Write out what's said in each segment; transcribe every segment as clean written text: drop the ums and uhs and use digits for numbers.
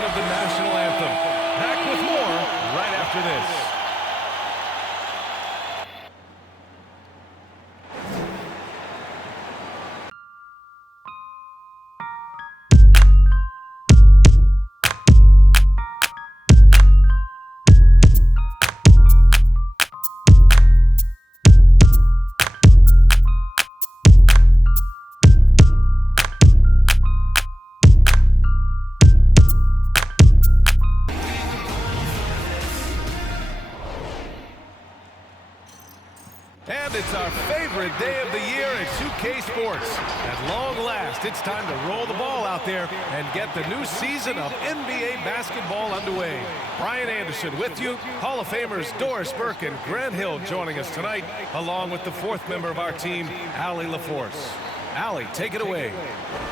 rendition of the national anthem. Back with more right after this. And it's our favorite day of the year at 2K Sports. At long last, it's time to roll the ball out there and get the new season of NBA basketball underway. Brian Anderson with you. Hall of Famers Doris Burke and Grant Hill joining us tonight, along with the fourth member of our team, Allie LaForce. Allie, take it away.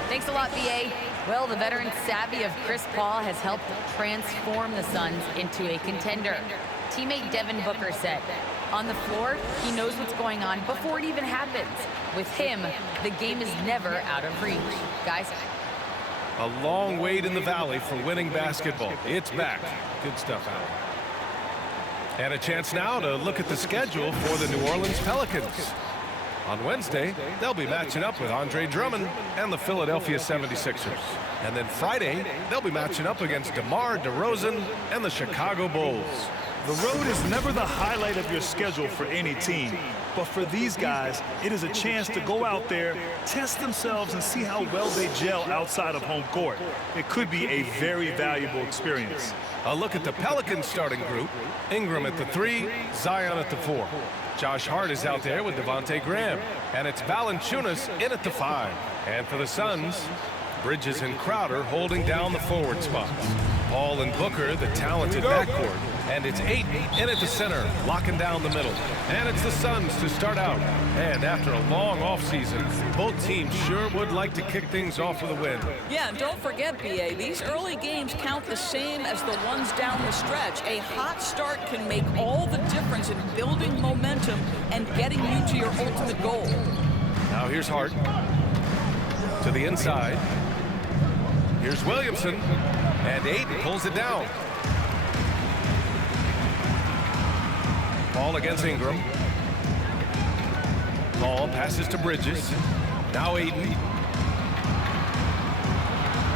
Thanks a lot, BA. Well, the veteran savvy of Chris Paul has helped transform the Suns into a contender. Teammate Devin Booker said, on the floor, he knows what's going on before it even happens. With him, the game is never out of reach. Guys? A long wait in the valley for winning basketball. It's back. Good stuff, Allie. And a chance now to look at the schedule for the New Orleans Pelicans. On Wednesday, they'll be matching up with Andre Drummond and the Philadelphia 76ers. And then Friday, they'll be matching up against DeMar DeRozan and the Chicago Bulls. The road is never the highlight of your schedule for any team. But for these guys, it is a chance to go out there, test themselves, and see how well they gel outside of home court. It could be a very valuable experience. A look at the Pelicans starting group. Ingram at the 3, Zion at the 4. Josh Hart is out there with Devontae Graham. And it's Valanciunas in at the 5. And for the Suns, Bridges and Crowder holding down the forward spots. Paul and Booker, the talented backcourt. And it's Ayton in at the center, locking down the middle. And it's the Suns to start out. And after a long offseason, both teams sure would like to kick things off with a win. Yeah, and don't forget, BA, these early games count the same as the ones down the stretch. A hot start can make all the difference in building momentum and getting you to your ultimate goal. Now here's Hart. To the inside. Here's Williamson. And Ayton pulls it down. Ball against Ingram. Ball passes to Bridges. Now Ayton.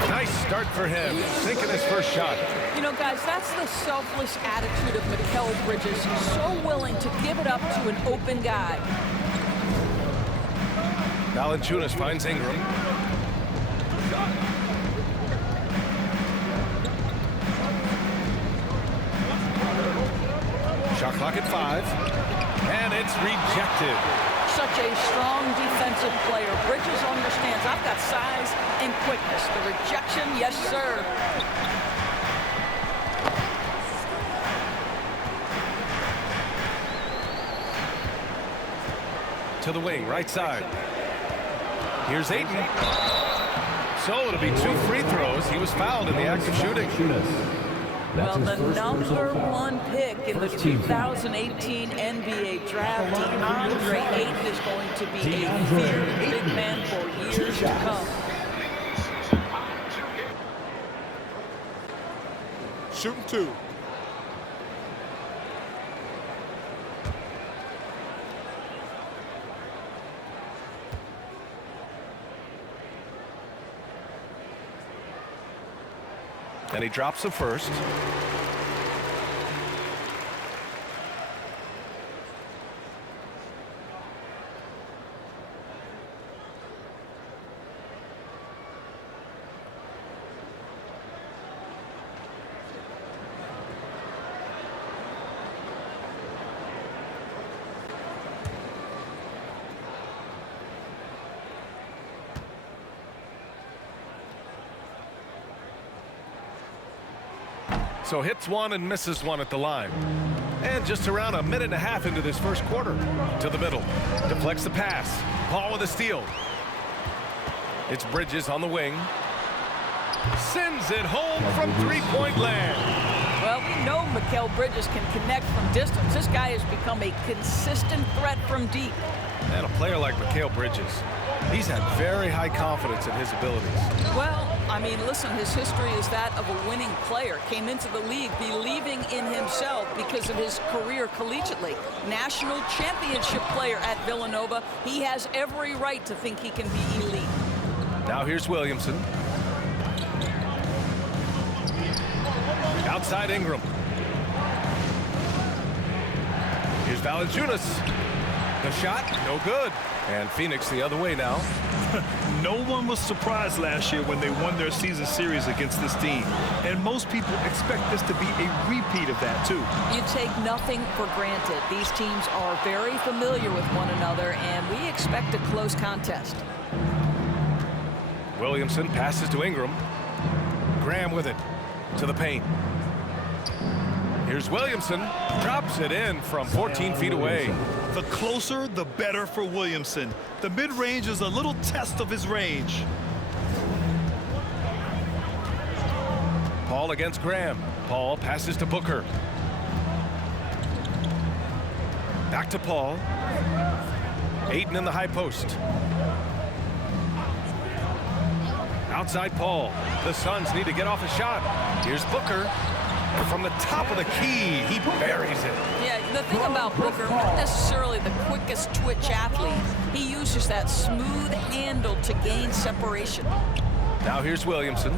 Nice start for him, sinking his first shot. You know, guys, that's the selfless attitude of Mikal Bridges. He's so willing to give it up to an open guy. Valanciunas finds Ingram. Shot clock at 5, and it's rejected. Such a strong defensive player. Bridges understands I've got size and quickness. The rejection, yes, sir. To the wing, right side. Here's Ayton. So it'll be 2 free throws. He was fouled in the act of shooting. Well, the #1 pick in the 2018 NBA draft, Andre Ayton is going to be a feared big man for years to come. Shooting 2. And he drops the first. So hits one and misses one at the line. And just around a minute and a half into this first quarter. To the middle. Deflects the pass. Paul with a steal. It's Bridges on the wing. Sends it home from three-point land. Well, we know Mikal Bridges can connect from distance. This guy has become a consistent threat from deep. And a player like Mikal Bridges, he's had very high confidence in his abilities. Well, I mean, listen, his history is that of a winning player. Came into the league believing in himself because of his career collegiately. National championship player at Villanova. He has every right to think he can be elite. Now here's Williamson. Outside Ingram. Here's Valanciunas. The shot, no good. And Phoenix the other way now. No one was surprised last year when they won their season series against this team. And most people expect this to be a repeat of that, too. You take nothing for granted. These teams are very familiar with one another, and we expect a close contest. Williamson passes to Ingram. Graham with it to the paint. Here's Williamson. Drops it in from 14 feet away. The closer, the better for Williamson. The mid-range is a little test of his range. Paul against Graham. Paul passes to Booker. Back to Paul. Ayton in the high post. Outside Paul. The Suns need to get off a shot. Here's Booker. From the top of the key, he buries it. Yeah, the thing about Booker, not necessarily the quickest twitch athlete. He uses that smooth handle to gain separation. Now here's Williamson.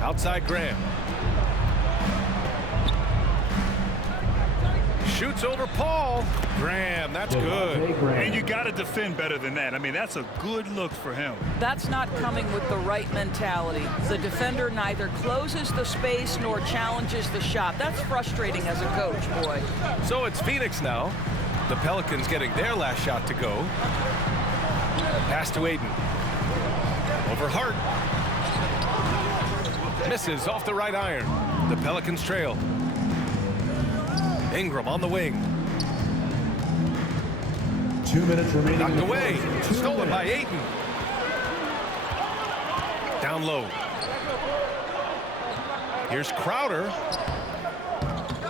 Outside Graham. Shoots over Paul. Graham, that's good. And you got to defend better than that. I mean, that's a good look for him. That's not coming with the right mentality. The defender neither closes the space nor challenges the shot. That's frustrating as a coach, boy. So it's Phoenix now. The Pelicans getting their last shot to go. Pass to Ayton. Over Hart. Misses off the right iron. The Pelicans trail. Ingram on the wing. 2 minutes remaining. Knocked away. Stolen by Ayton. Down low. Here's Crowder.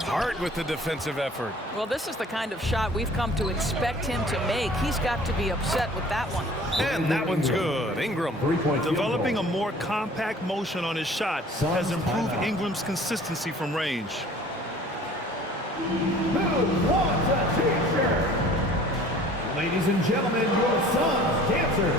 Hart with the defensive effort. Well, this is the kind of shot we've come to expect him to make. He's got to be upset with that one. And that one's good. Ingram. Developing a more compact motion on his shot has improved Ingram's consistency from range. Who wants a t-shirt? Ladies and gentlemen, your Suns dancer.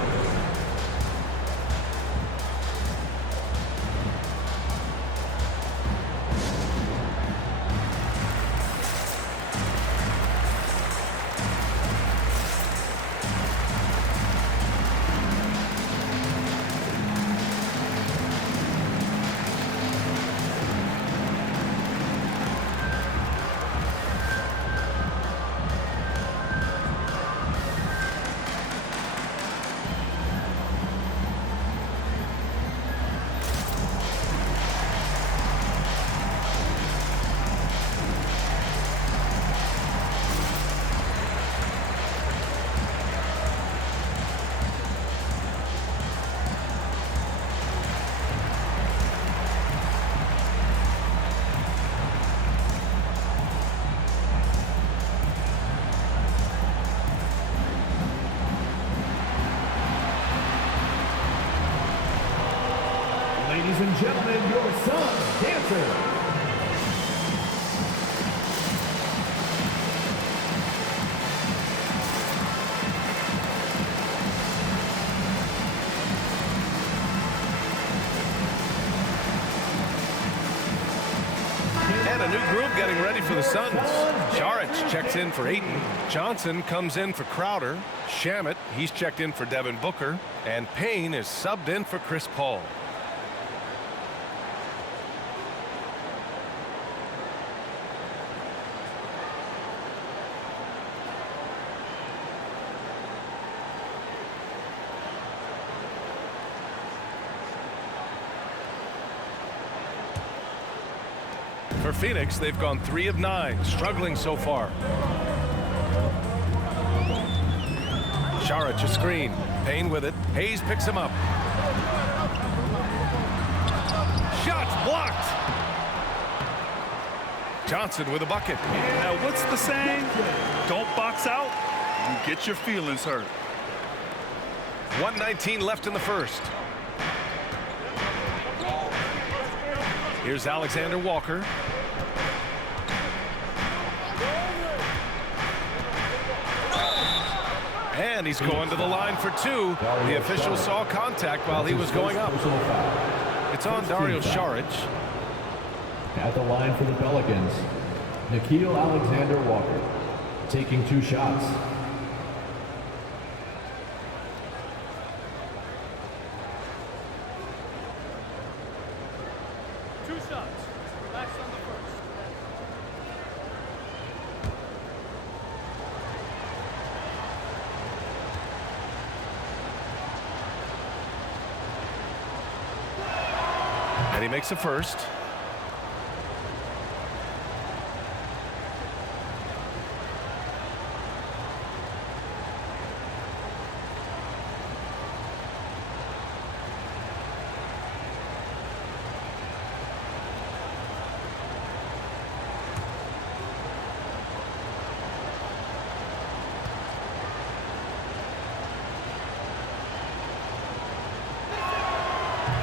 Ladies and gentlemen, your Suns dancer. And a new group getting ready for the Suns. Saric checks in for Ayton. Johnson comes in for Crowder. Shamet, he's checked in for Devin Booker. And Payne is subbed in for Chris Paul. For Phoenix, they've gone 3 of 9, struggling so far. Saric a screen. Payne with it. Hayes picks him up. Shots blocked. Johnson with a bucket. Now, what's the saying? Don't box out, you get your feelings hurt. 1:19 left in the first. Here's Alexander Walker. And he's going to the line for two. The official saw contact while he was going up. It's on Dario Saric. At the line for the Pelicans, Nickeil Alexander-Walker, taking 2 shots. And he makes a first.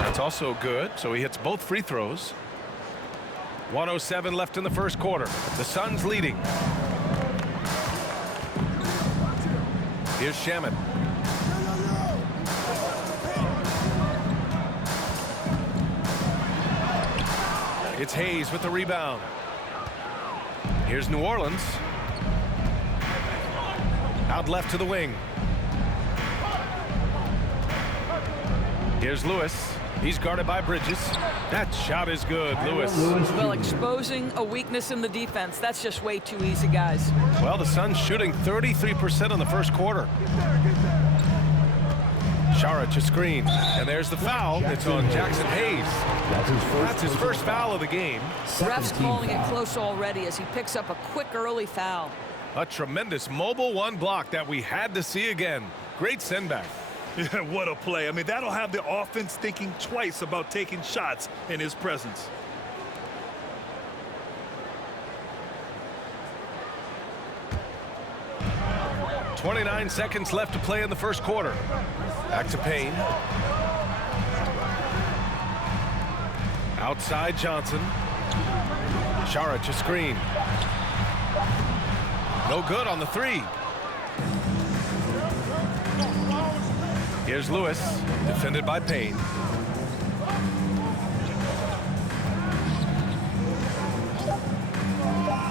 That's also good, so he hits both free throws. 1:07 left in the first quarter. The Suns leading. Here's Shaman. It's Hayes with the rebound. Here's New Orleans. Out left to the wing. Here's Lewis. He's guarded by Bridges. That shot is good, Lewis. Well, exposing a weakness in the defense, that's just way too easy, guys. Well, the Suns shooting 33% in the first quarter. Saric a screen, and there's the foul. It's on Jackson Hayes. That's his first foul of the game. Ref's calling it close already as he picks up a quick early foul. A tremendous mobile one block that we had to see again. Great send back. Yeah, what a play. I mean, that'll have the offense thinking twice about taking shots in his presence. .29 seconds left to play in the first quarter. Back to Payne. Outside Johnson. Saric a screen. No good on the three. Here's Lewis, defended by Payne.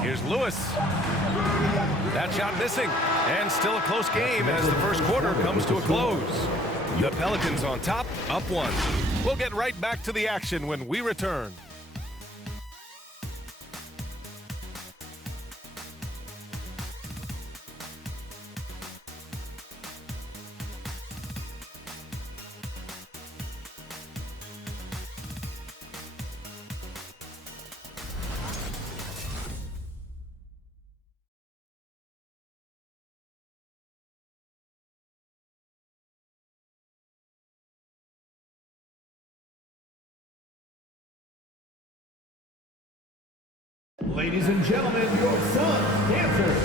Here's Lewis. That shot missing, and still a close game as the first quarter comes to a close. The Pelicans on top, up 1. We'll get right back to the action when we return. Ladies and gentlemen, your Suns dancers.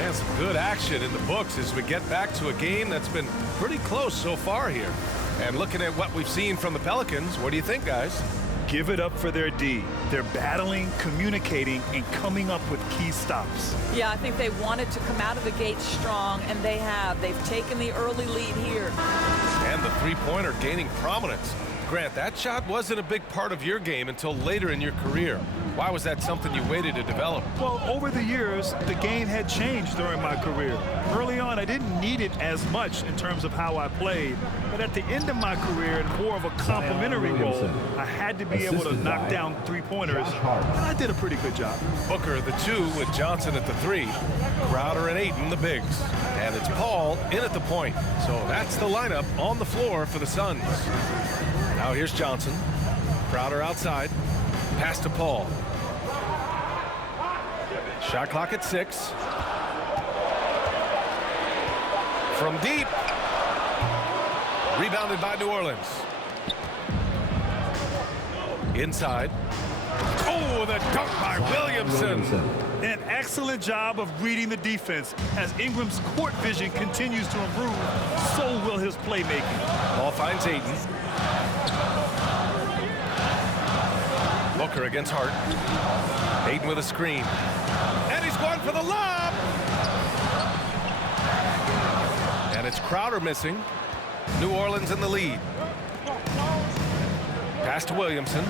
And some good action in the books as we get back to a game that's been pretty close so far here. And looking at what we've seen from the Pelicans, what do you think, guys? Give it up for their D. They're battling, communicating, and coming up with key stops. Yeah, I think they wanted to come out of the gate strong, and they have. They've taken the early lead here. And the three-pointer gaining prominence. Grant, that shot wasn't a big part of your game until later in your career. Why was that something you waited to develop? Well, over the years, the game had changed during my career. Early on, I didn't need it as much in terms of how I played. But at the end of my career, in more of a complementary role, I had to be able to knock down three-pointers. And I did a pretty good job. Booker, the 2, with Johnson at the 3. Crowder and Ayton, the bigs. And it's Paul in at the point. So that's the lineup on the floor for the Suns. Now here's Johnson. Crowder outside. Pass to Paul. Shot clock at 6. From deep. Rebounded by New Orleans. Inside. Oh, the dunk by Williamson. An excellent job of reading the defense. As Ingram's court vision continues to improve, so will his playmaking. Ball finds Ayton. Booker against Hart. Ayton with a screen. And he's going for the lob. And it's Crowder missing. New Orleans in the lead. Pass to Williamson.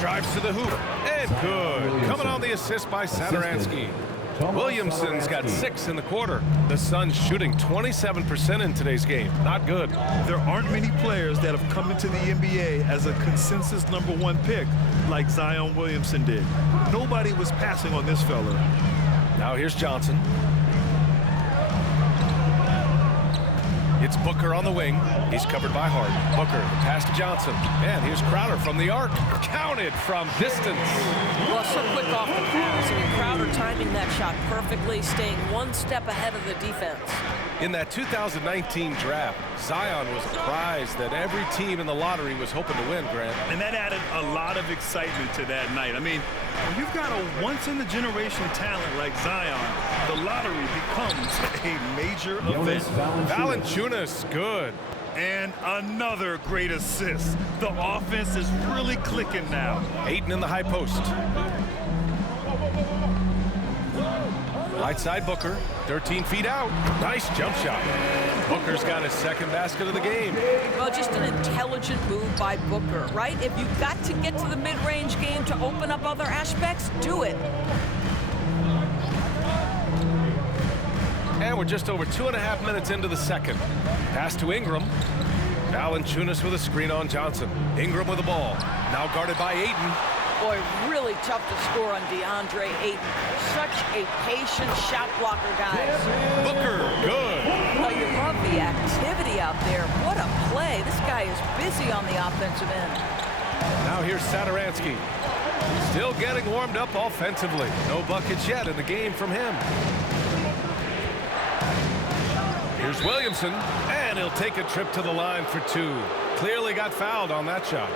Drives to the hoop. And good. Coming on the assist by Saturansky. Williamson's got 6 in the quarter. The Suns shooting 27% in today's game. Not good. There aren't many players that have come into the NBA as a consensus #1 pick like Zion Williamson did. Nobody was passing on this fella. Now here's Johnson. It's Booker on the wing. He's covered by Hart. Booker, the pass to Johnson. And here's Crowder from the arc. Counted from distance. Well, so quick off the pass. I mean, Crowder timing that shot perfectly, staying one step ahead of the defense. In that 2019 draft, Zion was a prize that every team in the lottery was hoping to win, Grant. And that added a lot of excitement to that night. I mean, when you've got a once-in-a-generation talent like Zion, the lottery becomes a major event. Valanciunas, good. And another great assist. The offense is really clicking now. Ayton in the high post. Right side Booker, 13 feet out. Nice jump shot. Booker's got his second basket of the game. Well, just an intelligent move by Booker, right? If you've got to get to the mid-range game to open up other aspects, do it. And we're just over 2.5 minutes into the second. Pass to Ingram. Valanciunas with a screen on Johnson. Ingram with the ball. Now guarded by Ayton. Boy, really tough to score on DeAndre Ayton. Such a patient shot blocker, guys. Booker, good. Well, you love the activity out there. What a play. This guy is busy on the offensive end. Now here's Saturansky. Still getting warmed up offensively. No buckets yet in the game from him. Here's Williamson, and he'll take a trip to the line for 2. Clearly got fouled on that shot.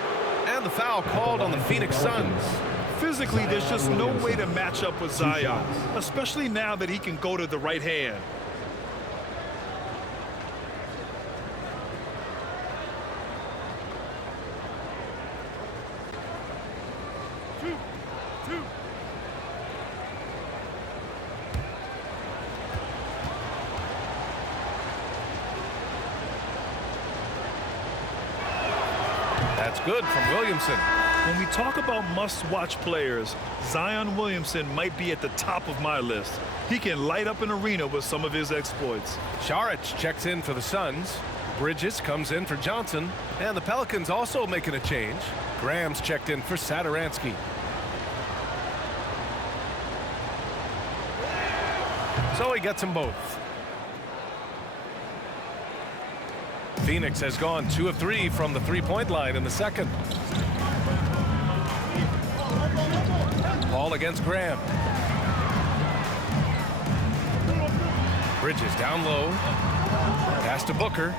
And the foul called on the Phoenix Suns. Physically, there's just no way to match up with Zion, especially now that he can go to the right hand. That's good from Williamson. When we talk about must-watch players, Zion Williamson might be at the top of my list. He can light up an arena with some of his exploits. Saric checks in for the Suns. Bridges comes in for Johnson. And the Pelicans also making a change. Graham's checked in for Saturansky. So he gets them both. Phoenix has gone 2 of 3 from the three-point line in the second. Ball against Graham. Bridges down low. Pass to Booker.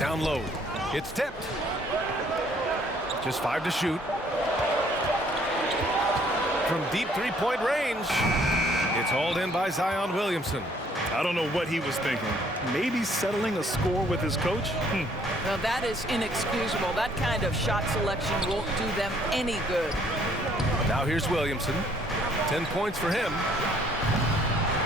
Down low. It's tipped. Just 5 to shoot. From deep three-point range. It's hauled in by Zion Williamson. I don't know what he was thinking. Maybe settling a score with his coach? Now, that is inexcusable. That kind of shot selection won't do them any good. Now here's Williamson. 10 points for him.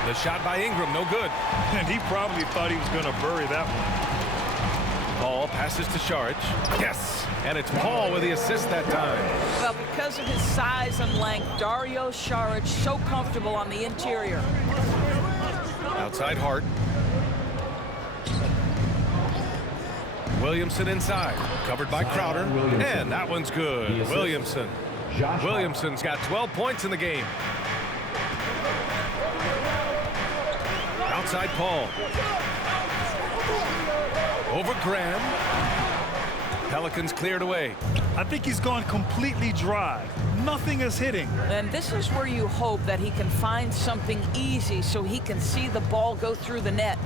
The shot by Ingram, no good. And he probably thought he was going to bury that one. Ball passes to Saric. Yes! And it's Paul with the assist that time. Well, because of his size and length, Dario Saric so comfortable on the interior. Outside Hart. Williamson inside. Covered by Crowder. And that one's good. Williamson. Williamson's got 12 points in the game. Outside Paul. Over Graham. Pelicans cleared away. I think he's gone completely dry. Nothing is hitting. And this is where you hope that he can find something easy so he can see the ball go through the net.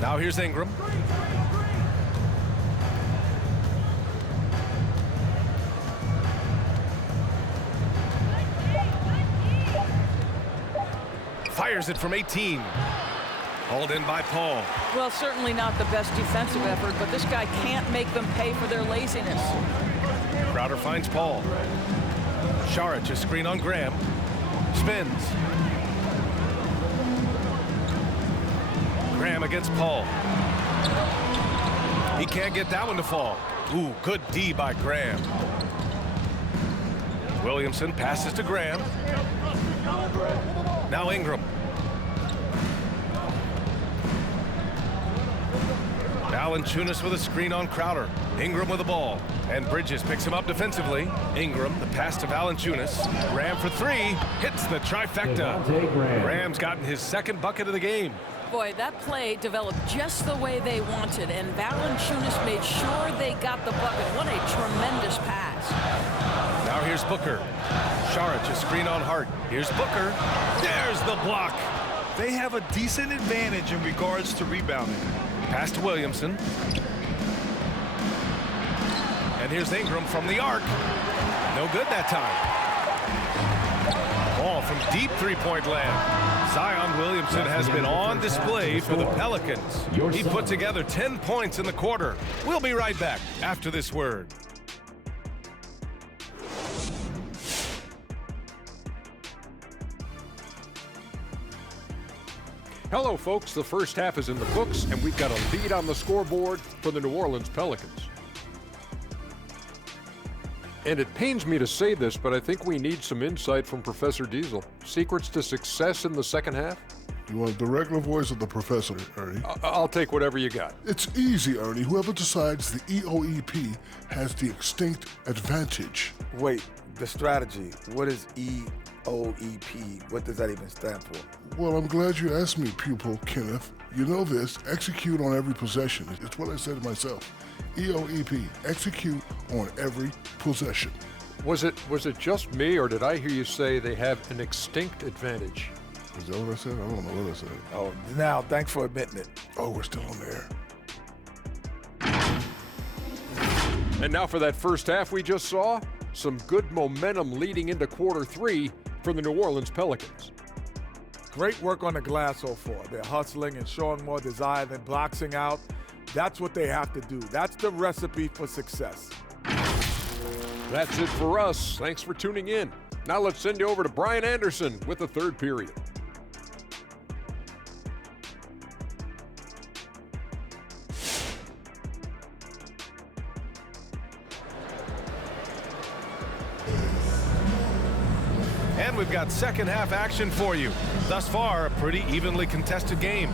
Now here's Ingram. Fires it from 18. Hauled in by Paul. Well, certainly not the best defensive effort, but this guy can't make them pay for their laziness. Crowder finds Paul. Sharich, a screen on Graham. Spins. Graham against Paul. He can't get that one to fall. Ooh, good D by Graham. Williamson passes to Graham. Now Ingram. Valanciunas with a screen on Crowder. Ingram with the ball. And Bridges picks him up defensively. Ingram, the pass to Valanciunas. Graham for three. Hits the trifecta. Graham's gotten his second bucket of the game. Boy, that play developed just the way they wanted, and Valanciunas made sure they got the bucket. What a tremendous pass. Now here's Booker. Sharich, a screen on Hart. Here's Booker. There's the block. They have a decent advantage in regards to rebounding. Pass to Williamson. And here's Ingram from the arc. No good that time. Ball from deep three-point land. Zion Williamson has been on display for the Pelicans. He put together 10 points in the quarter. We'll be right back after this word. Hello, folks. The first half is in the books, and we've got a lead on the scoreboard for the New Orleans Pelicans. And it pains me to say this, but I think we need some insight from Professor Diesel. Secrets to success in the second half? You want the regular voice of the professor, Ernie? I'll take whatever you got. It's easy, Ernie. Whoever decides the EOEP has the extinct advantage. Wait, the strategy. What is EOEP? What does that even stand for? Well, I'm glad you asked me, pupil Kenneth. You know this, execute on every possession. It's what I said to myself. EOEP, execute on every possession. Was it just me, or did I hear you say they have an extinct advantage? Is that what I said? I don't know what I said. Oh, now, thanks for admitting it. Oh, we're still on the air. And now for that first half we just saw, some good momentum leading into quarter three for the New Orleans Pelicans. Great work on the glass so far. They're hustling and showing more desire than boxing out. That's what they have to do. That's the recipe for success. That's it for us. Thanks for tuning in. Now let's send you over to Brian Anderson with the third period. And we've got second half action for you. Thus far, a pretty evenly contested game.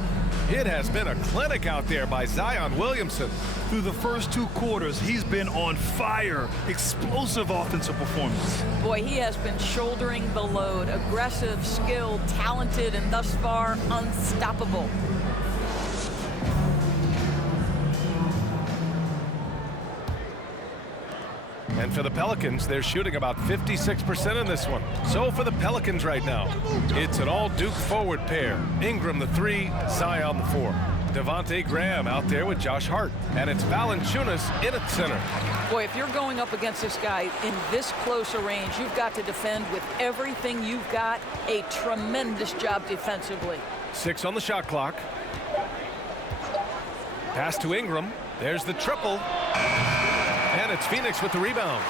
It has been a clinic out there by Zion Williamson. Through the first two quarters, he's been on fire. Explosive offensive performance. Boy, he has been shouldering the load. Aggressive, skilled, talented, and thus far, unstoppable. And for the Pelicans, they're shooting about 56% in this one. So for the Pelicans right now, it's an all-Duke forward pair. Ingram the three, Zion the four. Devontae Graham out there with Josh Hart. And it's Valanciunas in at center. Boy, if you're going up against this guy in this close a range, you've got to defend with everything you've got. A tremendous job defensively. 6 on the shot clock. Pass to Ingram. There's the triple. And it's Phoenix with the rebound.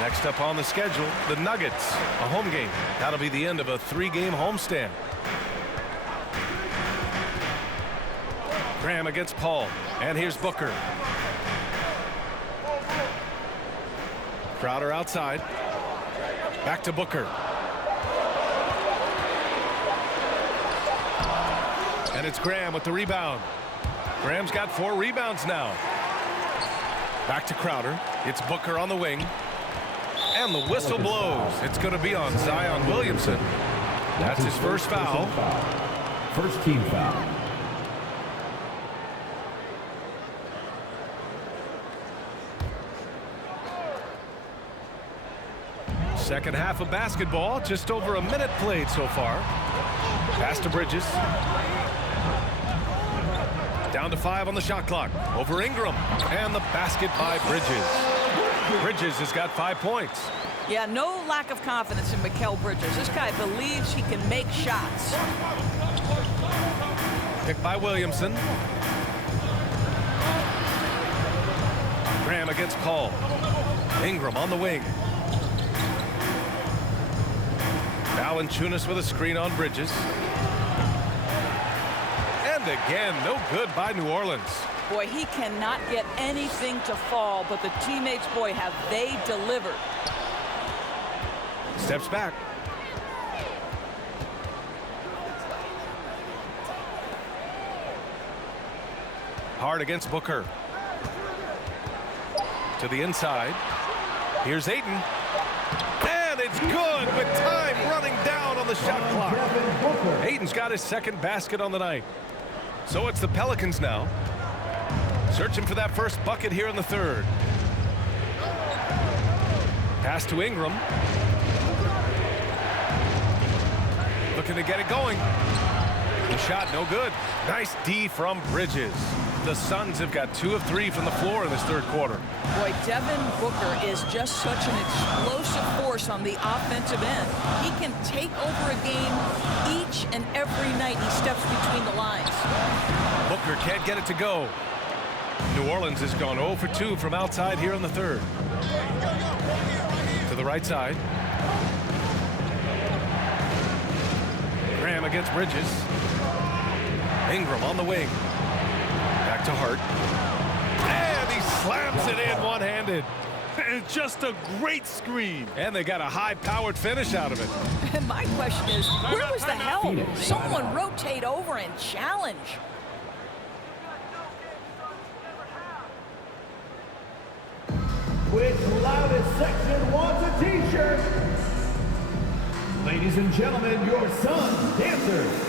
Next up on the schedule, the Nuggets, a home game. That'll be the end of a 3-game homestand. Graham against Paul. And here's Booker. Crowder outside. Back to Booker. And it's Graham with the rebound. Graham's got 4 rebounds now. Back to Crowder. It's Booker on the wing. And the whistle blows. It's going to be on Zion Williamson. That's his first foul. First team foul. Second half of basketball. Just over a minute played so far. Pass to Bridges. Down to 5 on the shot clock. Over Ingram. And the basket by Bridges. Bridges has got 5 points. Yeah, no lack of confidence in Mikal Bridges. This guy believes he can make shots. Picked by Williamson. Graham against Paul. Ingram on the wing. Valanciunas with a screen on Bridges. And again, no good by New Orleans. Boy, he cannot get anything to fall, but the teammates, boy, have they delivered. Steps back. Hard against Booker. To the inside. Here's Ayton. And it's good with time running down on the shot clock. Ayton's got his second basket on the night. So it's the Pelicans now. Searching for that first bucket here in the third. Pass to Ingram. Looking to get it going. The shot no good. Nice D from Bridges. The Suns have got 2 of 3 from the floor in this third quarter. Boy, Devin Booker is just such an explosive force on the offensive end. He can take over a game each and every night he steps between the lines. Booker can't get it to go. New Orleans has gone 0 for 2 from outside here in the third. To the right side. Graham against Bridges. Ingram on the wing. Back to Hart. And he slams it in one-handed. And just a great screen. And they got a high-powered finish out of it. And my question is, where was the help? Someone rotate over and challenge. Which loudest section wants a t-shirt? Ladies and gentlemen, your Suns dancers.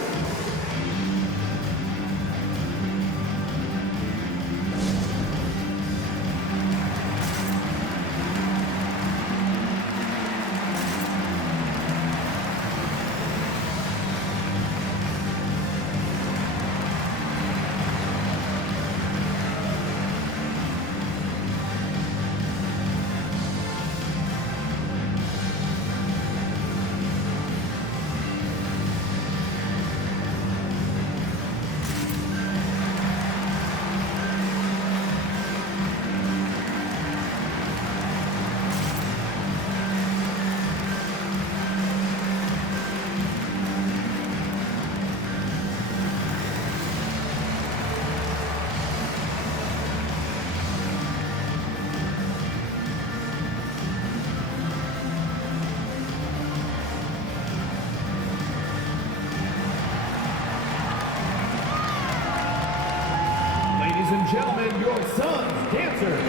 Ladies and gentlemen, your Suns dancers.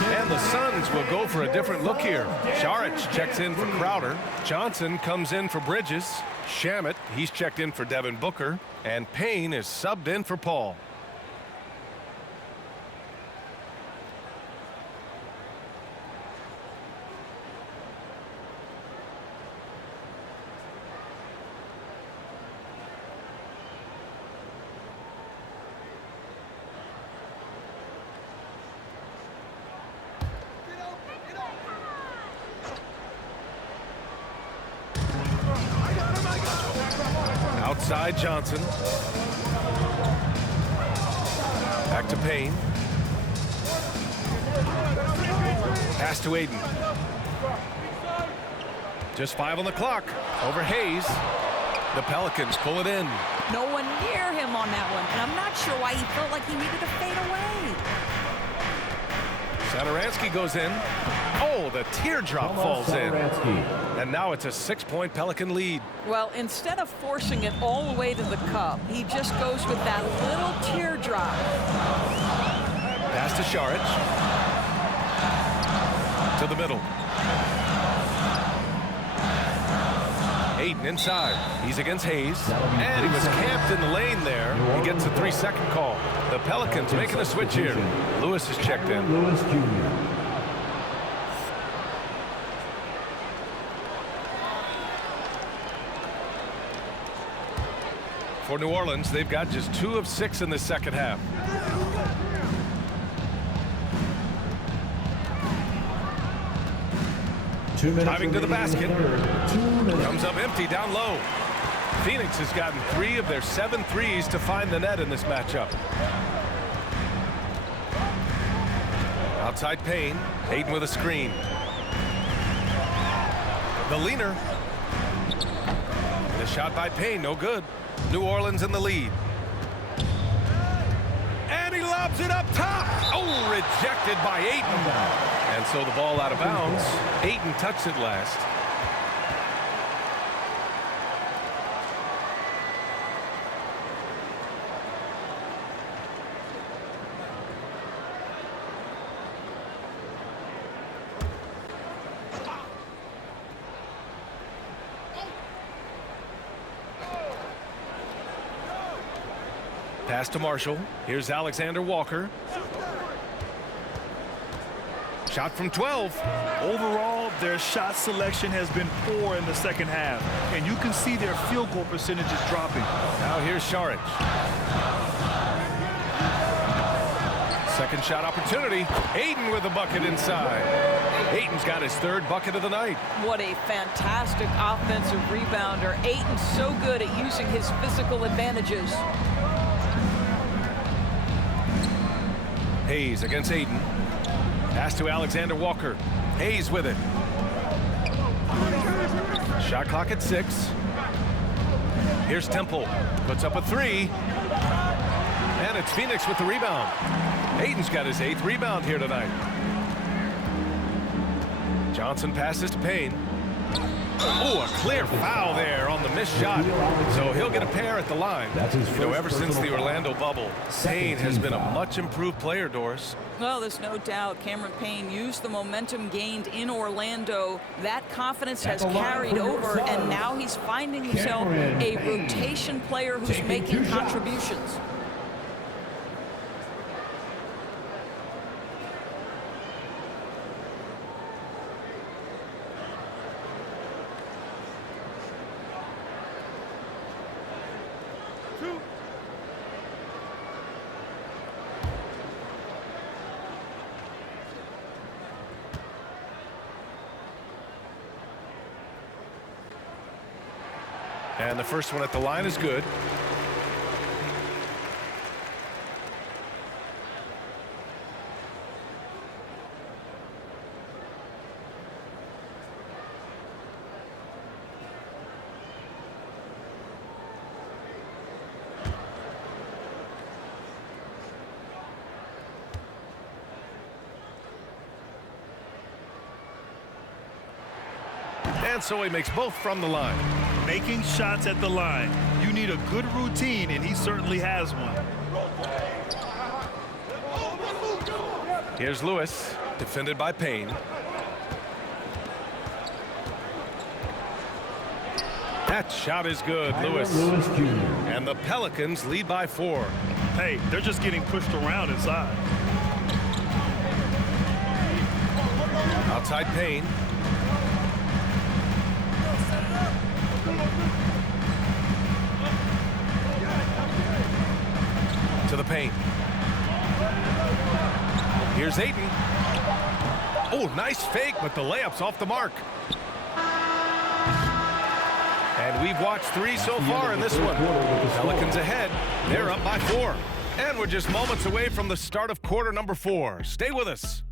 And the Suns will go for a different look here. Šarić checks in for Crowder. Johnson comes in for Bridges. Shamet, he's checked in for Devin Booker. And Payne is subbed in for Paul. Outside Johnson. Back to Payne. Pass to Ayton. Just 5 on the clock. Over Hayes. The Pelicans pull it in. No one near him on that one, and I'm not sure why he felt like he needed to fade away. Satoransky goes in. Oh, the teardrop falls in. And now it's a 6-point Pelican lead. Well, instead of forcing it all the way to the cup, he just goes with that little teardrop. Pass to Šarić. To the middle. Ayton inside. He's against Hayes. And he was camped in the lane there. He gets a 3-second call. The Pelicans making a switch here. Lewis is checked in. Lewis Jr. For New Orleans, they've got just 2 of 6 in the second half. Driving to the basket. Comes up empty down low. Phoenix has gotten 3 of their 7 threes to find the net in this matchup. Outside Payne. Ayton with a screen. The leaner. The shot by Payne, no good. New Orleans in the lead. And he lobs it up top. Oh, rejected by Ayton. And so the ball out of bounds. Ayton touched it last. Pass to Marshall. Here's Alexander Walker. Shot from 12. Overall, their shot selection has been poor in the second half, and you can see their field goal percentages dropping. Now here's Saric. Second shot opportunity. Ayton with a bucket inside. Ayton's got his 3rd bucket of the night. What a fantastic offensive rebounder. Ayton's so good at using his physical advantages. Hayes against Ayton. Pass to Alexander Walker. Hayes with it. Shot clock at 6. Here's Temple. Puts up a 3. And it's Phoenix with the rebound. Ayton's got his 8th rebound here tonight. Johnson passes to Payne. Oh, a clear foul there on the missed shot. So he'll get a pair at the line. You know, ever since the Orlando bubble, Payne has been a much improved player, Doris. Well, there's no doubt Cameron Payne used the momentum gained in Orlando. That confidence has carried over, and now he's finding himself a rotation player who's making contributions. And the first one at the line is good. And so he makes both from the line. Making shots at the line. You need a good routine, and he certainly has one. Here's Lewis, defended by Payne. That shot is good, Lewis. And the Pelicans lead by 4. Hey, they're just getting pushed around inside. Outside Payne. To the paint. Here's Ayton. Oh, nice fake, but the layup's off the mark. And we've watched 3 so far in this one. Pelicans ahead. They're up by 4. And we're just moments away from the start of quarter number 4. Stay with us.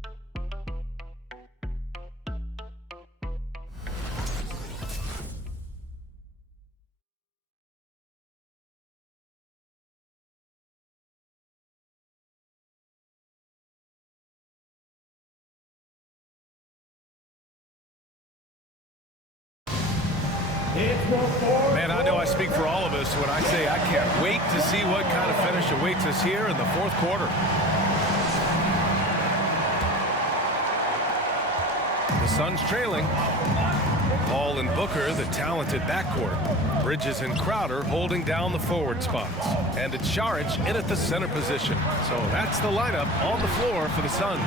Man, I know I speak for all of us when I say I can't wait to see what kind of finish awaits us here in the 4th quarter. The Suns trailing. Paul and Booker, the talented backcourt. Bridges and Crowder holding down the forward spots. And it's Saric in at the center position. So that's the lineup on the floor for the Suns.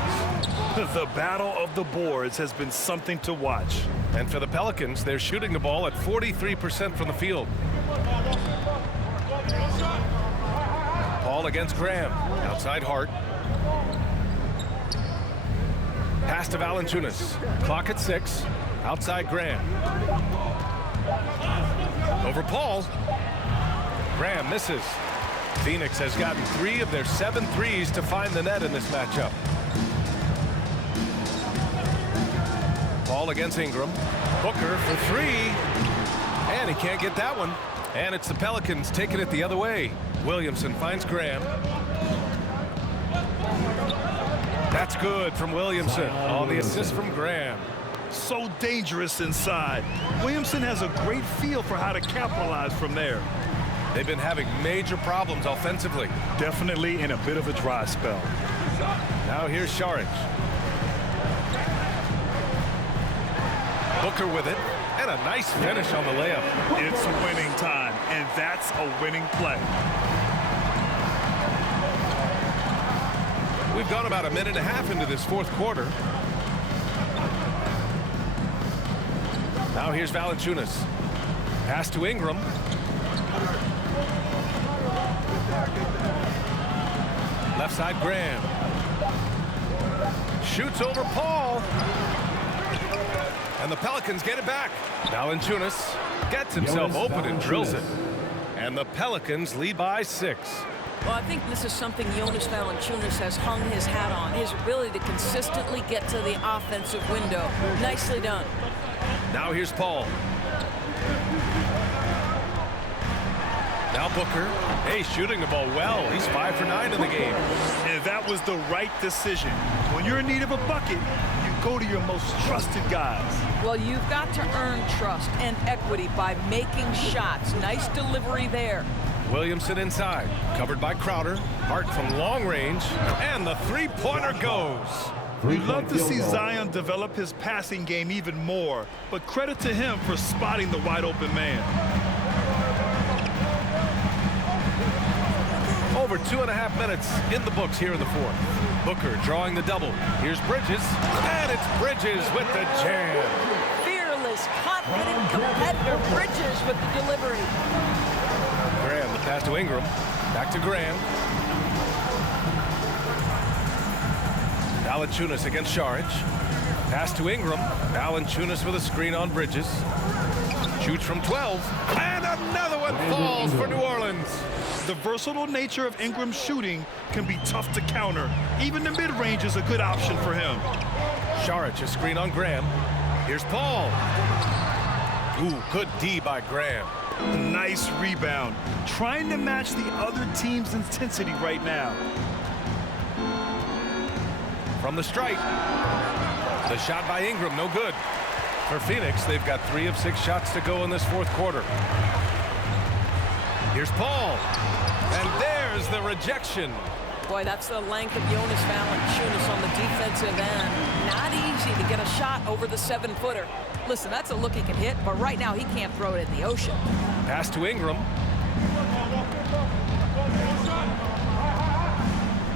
The battle of the boards has been something to watch. And for the Pelicans, they're shooting the ball at 43% from the field. Paul against Graham. Outside Hart. Pass to Valanciunas. Clock at 6. Outside Graham. Over Paul. Graham misses. Phoenix has gotten 3 of their 7 threes to find the net in this matchup. Paul against Ingram. Booker for 3. And he can't get that one. And it's the Pelicans taking it the other way. Williamson finds Graham. That's good from Williamson on the assist from Graham. So dangerous inside. Williamson has a great feel for how to capitalize from there. They've been having major problems offensively. Definitely in a bit of a dry spell. Now here's Saric. Booker with it, and a nice finish on the layup. It's winning time, and that's a winning play. We've gone about a minute and a half into this fourth quarter. Now here's Valanciunas. Pass to Ingram. Left side Graham. Shoots over Paul. And the Pelicans get it back. Valanciunas gets himself open and drills it. And the Pelicans lead by 6. Well, I think this is something Jonas Valanciunas has hung his hat on, his ability to consistently get to the offensive window. Nicely done. Now here's Paul. Now Booker. Hey, shooting the ball well. He's 5 for 9 in the game. And that was the right decision. When you're in need of a bucket, you go to your most trusted guys. Well, you've got to earn trust and equity by making shots. Nice delivery there. Williamson inside, covered by Crowder. Hart from long range, and the three-pointer goes. We'd love to see Zion develop his passing game even more, but credit to him for spotting the wide-open man. Over 2.5 minutes in the books here in the fourth. Booker drawing the double. Here's Bridges, and it's Bridges with the jam. Fearless, confident competitor. Bridges with the delivery. Graham, the pass to Ingram. Back to Graham. Valanciunas against Saric. Pass to Ingram. Valanciunas with a screen on Bridges. Shoots from 12. And another one falls for New Orleans. The versatile nature of Ingram's shooting can be tough to counter. Even the mid-range is a good option for him. Saric, a screen on Graham. Here's Paul. Ooh, good D by Graham. Nice rebound. Trying to match the other team's intensity right now. From the stripe. The shot by Ingram, no good. For Phoenix, they've got 3 of 6 shots to go in this fourth quarter. Here's Paul. And there's the rejection. Boy, that's the length of Jonas Valanciunas on the defensive end. Not easy to get a shot over the 7-footer. Listen, that's a look he can hit, but right now he can't throw it in the ocean. Pass to Ingram.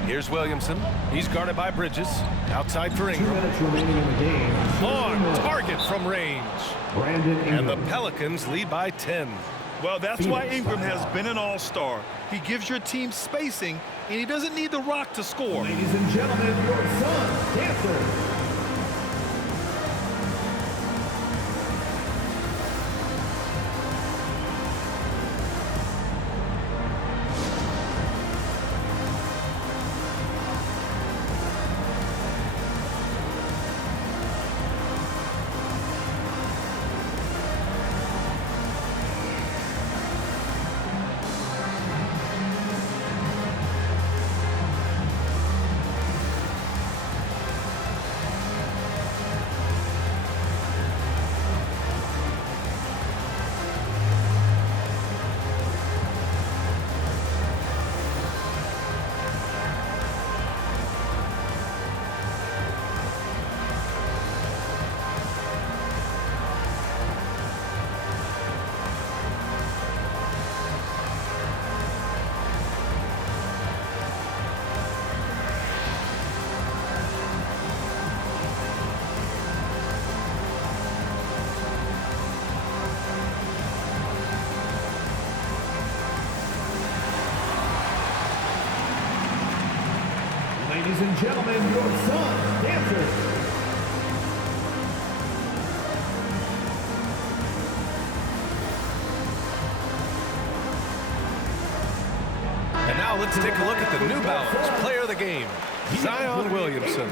Here's Williamson. He's guarded by Bridges. Outside for Ingram. On target from range. And the Pelicans lead by 10. Well, that's why Ingram has been an all-star. He gives your team spacing, and he doesn't need the rock to score. Ladies and gentlemen, your SUNS dancers. Ladies and gentlemen, your SUNS dancers. And now let's take a look at the New Balance player of the game, Zion Williamson.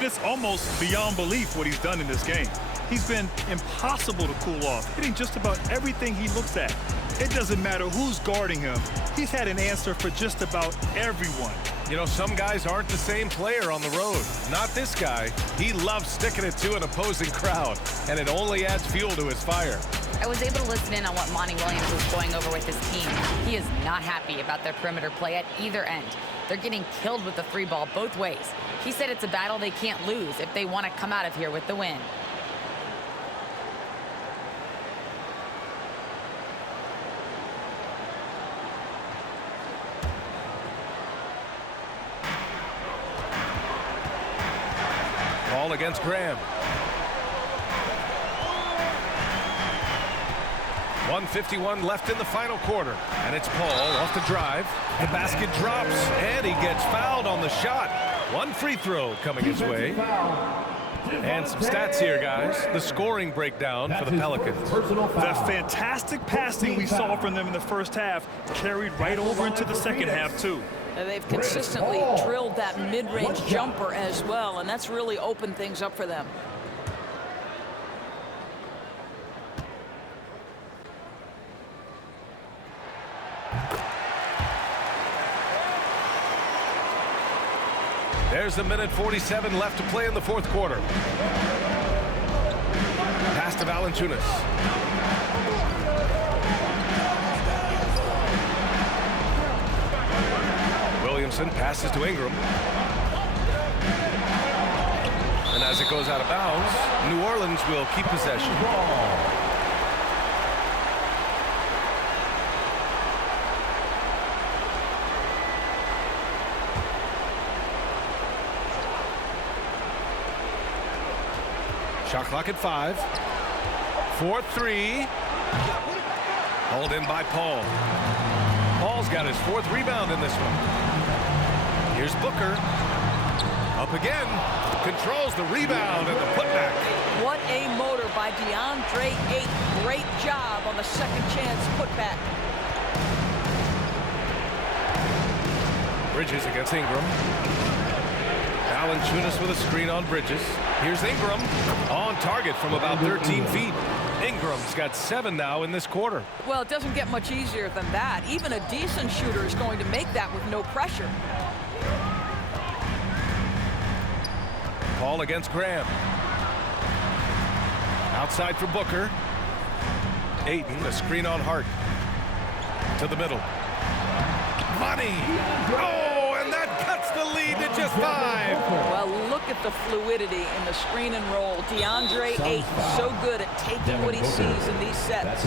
It's almost beyond belief what he's done in this game. He's been impossible to cool off, hitting just about everything he looks at. It doesn't matter who's guarding him. He's had an answer for just about everyone. You know, some guys aren't the same player on the road. Not this guy. He loves sticking it to an opposing crowd, and it only adds fuel to his fire. I was able to listen in on what Monty Williams was going over with his team. He is not happy about their perimeter play at either end. They're getting killed with the three ball both ways. He said it's a battle they can't lose if they want to come out of here with the win. Ball against Graham. 1:51 left in the final quarter. And it's Paul off the drive. The basket drops, and he gets fouled on the shot. One free throw coming his way. And some stats here, guys. The scoring breakdown for the Pelicans. The fantastic passing we saw from them in the first half carried right over into the second half, too. And they've consistently drilled that mid-range jumper as well, and that's really opened things up for them. There's a minute 47 left to play in the fourth quarter. Pass to Valanciunas. Williamson passes to Ingram. And as it goes out of bounds, New Orleans will keep possession. Shot clock at 5. 4-3. Hauled in by Paul. Paul's got his fourth rebound in this one. Here's Booker. Up again. Controls the rebound and the putback. What a motor by DeAndre Ayton. Great job on the second chance putback. Bridges against Ingram. Valanciunas with a screen on Bridges. Here's Ingram on target from about 13 feet. Ingram's got 7 now in this quarter. Well, it doesn't get much easier than that. Even a decent shooter is going to make that with no pressure. Paul against Graham. Outside for Booker. Ayton, a screen on Hart. To the middle. Money! Oh, and that cuts the lead to just 5. Well, look at the fluidity in the screen and roll. DeAndre Ayton so good at taking what he sees in these sets.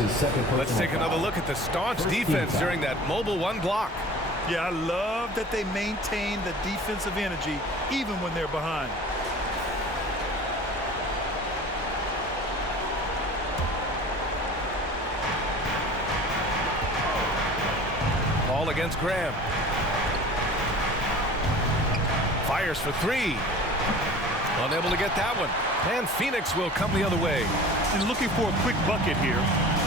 Let's take another look at the staunch defense during that mobile one block. Yeah, I love that they maintain the defensive energy even when they're behind. Ball against Graham. Fires for 3. Unable to get that one. And Phoenix will come the other way. And looking for a quick bucket here.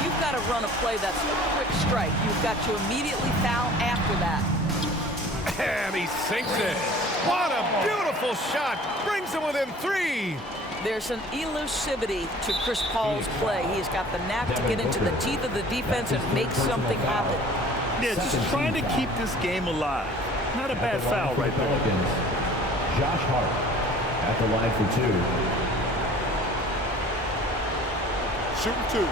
You've got to run a play that's a quick strike. You've got to immediately foul after that. And he sinks it. What a beautiful shot. Brings him within 3. There's an elusivity to Chris Paul's play. He's got the knack to get into the teeth of the defense and make something happen. Yeah, just trying to keep this game alive. Not a bad foul right there. Josh Hart at the line for 2. Shooting 2.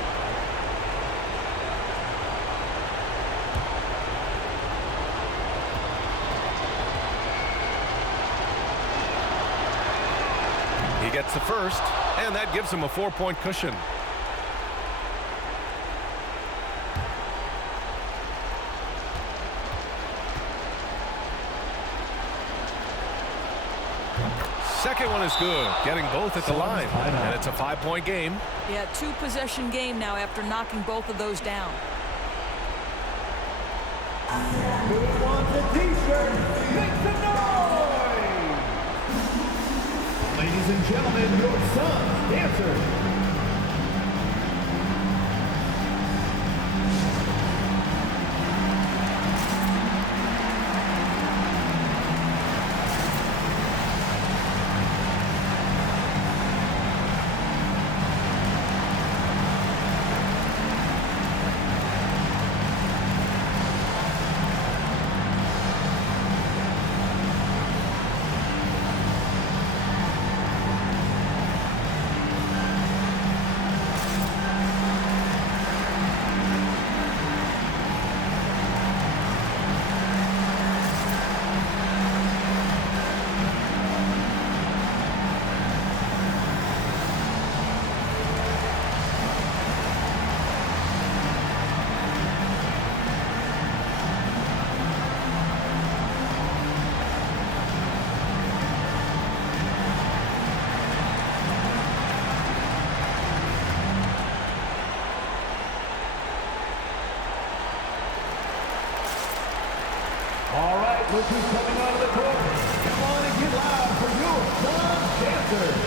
He gets the first, and that gives him a 4-point cushion. Second one is good, getting both at the line, and it's a 5-point game. Yeah, 2-possession game now after knocking both of those down. Who wants a t-shirt? Make some noise! Ladies and gentlemen, your SUNS dancer. All right, look who's coming out of the court. Come on and get loud for your SUNS dancers.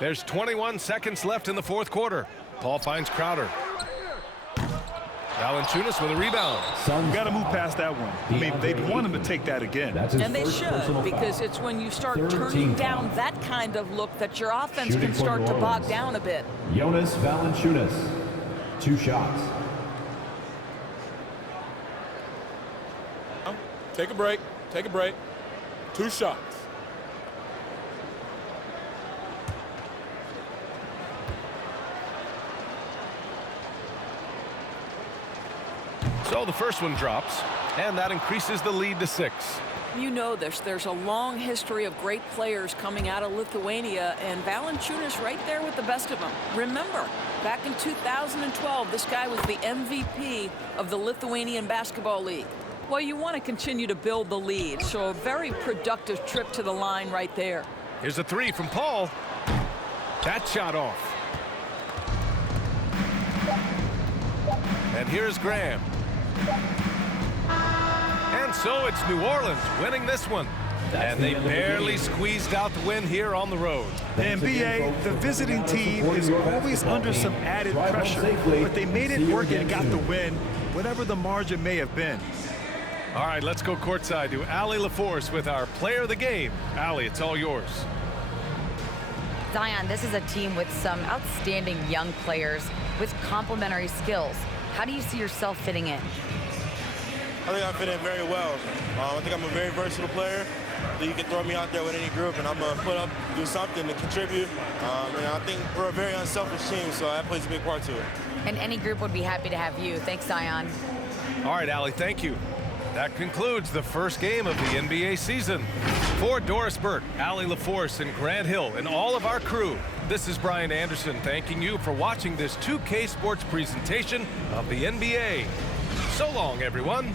There's 21 seconds left in the fourth quarter. Paul finds Crowder. Valanciunas with a rebound. Got to move past that one. I mean, they'd want him to take that again. And they should, because it's when you start turning down that kind of look that your offense can start to bog down a bit. Jonas Valanciunas, 2 shots. Take a break. Take a break. 2 shots. So the first one drops, and that increases the lead to 6. You know this. There's a long history of great players coming out of Lithuania, and Valanciunas right there with the best of them. Remember, back in 2012, this guy was the MVP of the Lithuanian Basketball League. Well, you want to continue to build the lead, so a very productive trip to the line right there. Here's a 3 from Paul. That shot off. And here's Graham. And so it's New Orleans winning this one. And they barely squeezed out the win here on the road. The NBA, the visiting team, is always under some added pressure, but they made it work and got the win, whatever the margin may have been. All right, let's go courtside to Allie LaForce with our player of the game. Allie, it's all yours. Zion, this is a team with some outstanding young players with complementary skills. How do you see yourself fitting in? I think I fit in very well. I think I'm a very versatile player. You can throw me out there with any group, and I'm going to put up, do something to contribute. And I think we're a very unselfish team, so that plays a big part to it. And any group would be happy to have you. Thanks, Zion. All right, Allie, thank you. That concludes the first game of the NBA season. For Doris Burke, Allie LaForce, and Grant Hill, and all of our crew, this is Brian Anderson thanking you for watching this 2K Sports presentation of the NBA. So long, everyone.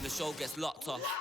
the show gets locked off.